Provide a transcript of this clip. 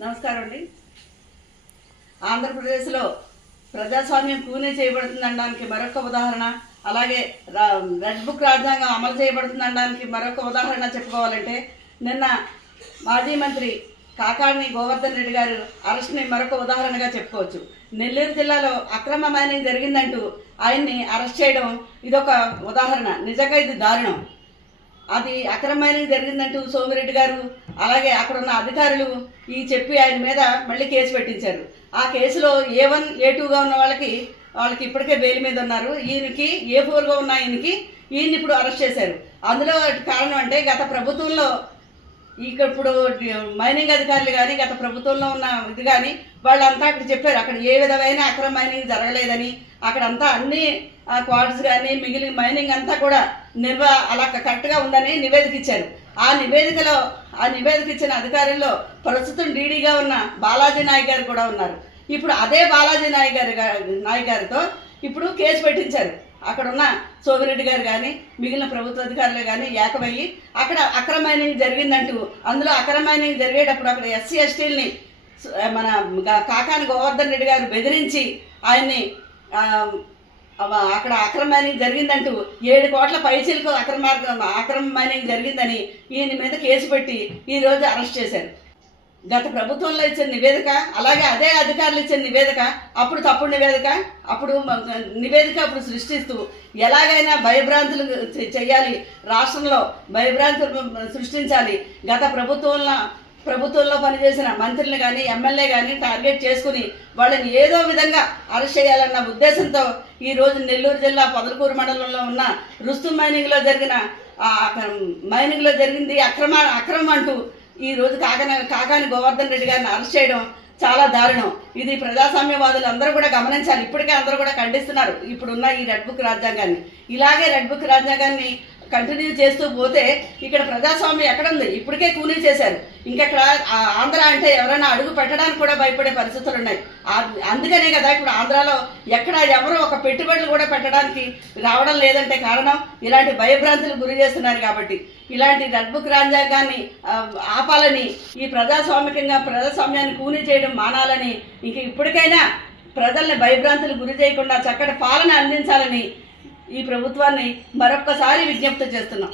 నమస్కారం అండి. ఆంధ్రప్రదేశ్లో ప్రజాస్వామ్యం కూనీ చేయబడుతుందనడానికి మరొక ఉదాహరణ అలాగే రా- రెడ్ బుక్ రాజ్యాంగం అమలు చేయబడుతుందనడానికి మరొక ఉదాహరణ చెప్పుకోవాలంటే నిన్న మాజీ మంత్రి కాకాణి గోవర్ధన్ రెడ్డి గారు అరెస్ట్ని మరొక ఉదాహరణగా చెప్పుకోవచ్చు. నెల్లూరు జిల్లాలో అక్రమ మైనింగ్ జరిగిందంటూ ఆయన్ని అరెస్ట్ చేయడం ఇదొక ఉదాహరణ. నిజంగా ఇది దారుణం. అది అక్రమమైనది జరిగిందంటూ సోమిరెడ్డి గారు అలాగే అక్కడ ఉన్న అధికారులు ఈ చెప్పి ఆయన మీద మళ్ళీ కేసు పెట్టించారు. ఆ కేసులో ఏ వన్ ఏ టూగా ఉన్న వాళ్ళకి వాళ్ళకి ఇప్పటికే బెయిల్ మీద ఉన్నారు. ఈయనకి ఏ ఫోర్గా ఉన్న ఈయనకి ఈయన ఇప్పుడు అరెస్ట్ చేశారు. అందులో కారణం అంటే గత ప్రభుత్వంలో ఇక్కడ ఇప్పుడు మైనింగ్ అధికారులు కానీ గత ప్రభుత్వంలో ఉన్న ఇది కానీ వాళ్ళంతా అక్కడ చెప్పారు. అక్కడ ఏ విధమైన అక్రమ మైనింగ్ జరగలేదని అక్కడంతా అన్ని క్వార్డ్స్ కానీ మిగిలిన మైనింగ్ అంతా కూడా నిర్వ అలా కరెక్ట్గా ఉందని నివేదిక ఇచ్చారు ఆ నివేదికలో ఆ నివేదిక ఇచ్చిన అధికారుల్లో ప్రస్తుతం డీడీగా ఉన్న బాలాజీ నాయక్ గారు కూడా ఉన్నారు. ఇప్పుడు అదే బాలాజీ నాయక్ గారి నాయక్ గారితో ఇప్పుడు కేసు పెట్టించారు. అక్కడ ఉన్న సోమిరెడ్డి గారు కానీ మిగిలిన ప్రభుత్వ అధికారులు కానీ ఏకమయ్యి అక్కడ అక్రమైనింగ్ జరిగిందంటూ అందులో అక్రమైనింగ్ జరిగేటప్పుడు అక్కడ ఎస్సీ ఎస్టీలని మన కాకాని గోవర్ధన్ రెడ్డి గారు బెదిరించి ఆయన్ని అక్కడ అక్రమ మైనింగ్ జరిగిందంటూ ఏడు కోట్ల పైచీలకు అక్రమ అక్రమ మైనింగ్ జరిగిందని ఈయన మీద కేసు పెట్టి ఈరోజు అరెస్ట్ చేశారు. గత ప్రభుత్వంలో ఇచ్చిన నివేదిక అలాగే అదే అధికారులు ఇచ్చిన నివేదిక అప్పుడు తప్పుడు నివేదిక అప్పుడు నివేదిక అప్పుడు సృష్టిస్తూ ఎలాగైనా భయభ్రాంతులు చేయాలి రాష్ట్రంలో భయభ్రాంతులు సృష్టించాలి. గత ప్రభుత్వంలో ప్రభుత్వంలో పనిచేసిన మంత్రులు కానీ ఎమ్మెల్యే కానీ టార్గెట్ చేసుకుని వాళ్ళని ఏదో విధంగా అరెస్ట్ చేయాలన్న ఉద్దేశంతో ఈ రోజు నెల్లూరు జిల్లా పొదలకూరు మండలంలో ఉన్న రుస్తుం మైనింగ్లో జరిగిన ఆ మైనింగ్లో జరిగింది అక్రమ అక్రమం అంటూ ఈ రోజు కాకన కాకాని గోవర్ధన్ రెడ్డి గారిని అరెస్ట్ చేయడం చాలా దారుణం. ఇది ప్రజాస్వామ్యవాదులు అందరూ కూడా గమనించాలి. ఇప్పటికే అందరూ కూడా ఖండిస్తున్నారు. ఇప్పుడున్న ఈ రెడ్ బుక్ రాజ్యాంగాన్ని. ఇలాగే రెడ్ బుక్ రాజ్యాంగాన్ని కంటిన్యూ చేస్తూ పోతే ఇక్కడ ప్రజాస్వామ్యం ఎక్కడ ఉంది ఇప్పటికే కూలీ చేశారు. ఇంకెక్కడ ఆంధ్ర అంటే ఎవరైనా అడుగు పెట్టడానికి కూడా భయపడే పరిస్థితులు ఉన్నాయి. అందుకనే కదా ఇప్పుడు ఆంధ్రాలో ఎక్కడ ఎవరు ఒక పెట్టుబడులు కూడా పెట్టడానికి రావడం లేదంటే కారణం ఇలాంటి భయభ్రాంతులు గురి చేస్తున్నారు కాబట్టి. ఇలాంటి రెడ్ బుక్ రాజ్యాంగాన్ని ఆ, ఆపాలని ఈ ప్రజాస్వామికంగా ప్రజాస్వామ్యాన్ని కూని చేయడం మానాలని ఇంక ఇప్పటికైనా ప్రజల్ని భయభ్రాంతులు గురి చేయకుండా చక్కటి పాలన అందించాలని ఈ ప్రభుత్వాన్ని మరొక్కసారి విజ్ఞప్తి చేస్తున్నాం.